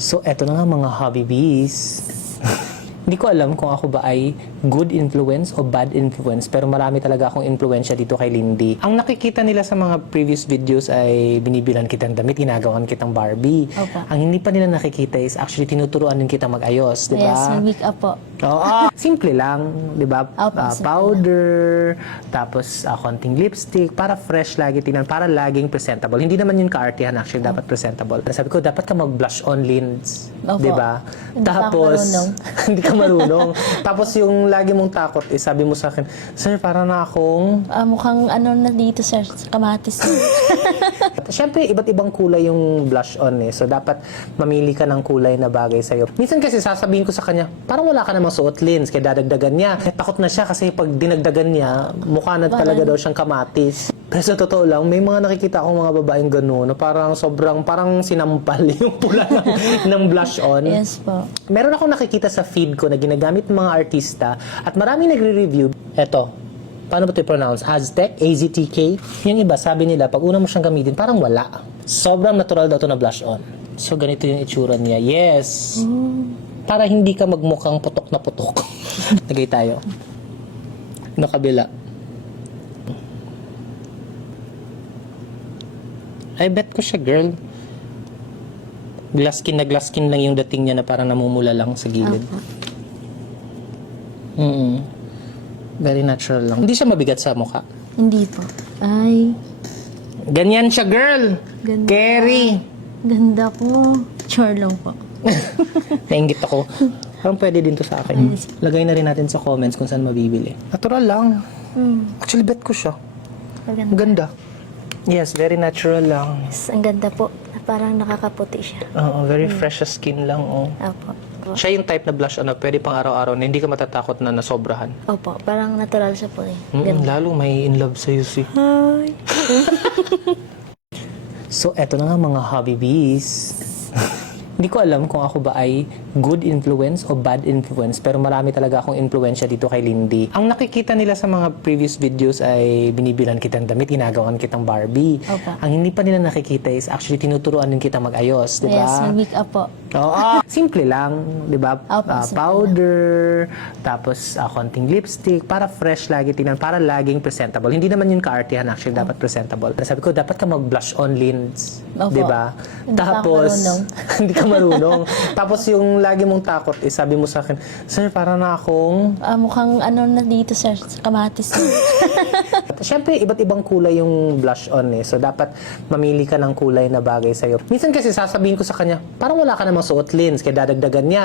So, eto na nga mga hobby bees. Hindi ko alam kung ako ba ay good influence o bad influence, pero marami talaga akong influensya dito kay Lindy. Ang nakikita nila sa mga previous videos ay binibilan kitang damit, ginagawan kitang Barbie. Opo. Ang hindi pa nila nakikita is actually tinuturuan din kitang mag-ayos, di ba? Yes, mag-make up po. Oo. Simple lang, di ba? Opo, simple Powder, tapos konting lipstick, para fresh lagi tingnan, para laging presentable. Hindi naman yun ka-artihan actually, dapat presentable. Sabi ko, dapat ka mag-blush on, Linds. Opo. Di ba? Hindi pa ako Tapos, marunong. hindi ka marunong. Tapos yung lagi mong takot, sabi mo sa akin, Sir, para na akong... Mukhang ano na dito, sir, sa kamatis. Siyempre, iba't ibang kulay yung blush on eh. So, dapat mamili ka ng kulay na bagay sa'yo. Minsan kasi sasabihin ko sa kanya, parang wala ka namang suot, Linds, kaya dadagdagan niya. Takot na siya kasi pag dinagdagan niya, mukha na talaga daw siyang kamatis. Pero sa totoo lang, may mga nakikita akong mga babaeng gano'n, na parang sobrang, parang sinampal yung pula ng blush on. Yes po. Meron akong nakikita sa feed ko na ginagamit ng mga artista at maraming nagre-review. Eto, paano ba ito i-pronounce? Aztec? AZTK? Yung iba, sabi nila, pag una mo siyang gamitin, parang wala. Sobrang natural daw ito na blush on. So, ganito yung itsura niya. Yes! Para hindi ka magmukhang putok na putok. Lagay tayo. Nakabila. I bet ko siya, girl. Glass skin lang yung dating niya na parang namumula lang sa gilid. Very natural lang. Hindi siya mabigat sa mukha. Hindi po. Ay, Ganyan siya, girl! Ganda. Carry! ganda po. Char lang po. Nainggit ako. Parang pwede din to sa akin. Lagay na rin natin sa comments kung saan mabibili. Natural lang. Actually, bet ko siya. Ang ganda. Yes, very natural lang. Yes, ang ganda po. Parang nakakaputi siya. Oo, very fresh sa skin lang, oh. Opo. Siya yung type na blush, pwede pang araw-araw na hindi ka matatakot na nasobrahan. Opo, parang natural siya po eh. Lalo may in love sa'yo si... Hi! So, eto na nga mga hobby bees. Hindi ko alam kung ako ba ay good influence o bad influence, pero marami talaga akong influensya dito kay Lindy. Ang nakikita nila sa mga previous videos ay binibilan kitang damit, ginagawan kitang Barbie. Opo. Ang hindi pa nila nakikita is actually tinuturuan din kitang mag-ayos, di ba? Yes, mag-make up po. Oo. Simple lang, di ba? Opo, simple Powder, tapos konting lipstick, para fresh lagi tingnan, para laging presentable. Hindi naman yun ka-artihan actually, dapat presentable. Sabi ko, dapat ka mag-blush on, Linds. Opo. Di ba? Hindi pa ako Tapos, marunong. hindi ka marunong. Tapos yung lagi mong takot, sabi mo sa akin, Sir, para na akong... Mukhang ano na dito, sir, sa kamatis. Siyempre, iba't ibang kulay yung blush on eh. So, dapat mamili ka ng kulay na bagay sa'yo. Minsan kasi sasabihin ko sa kanya, parang wala ka namang suot, Linds, kaya dadagdagan niya.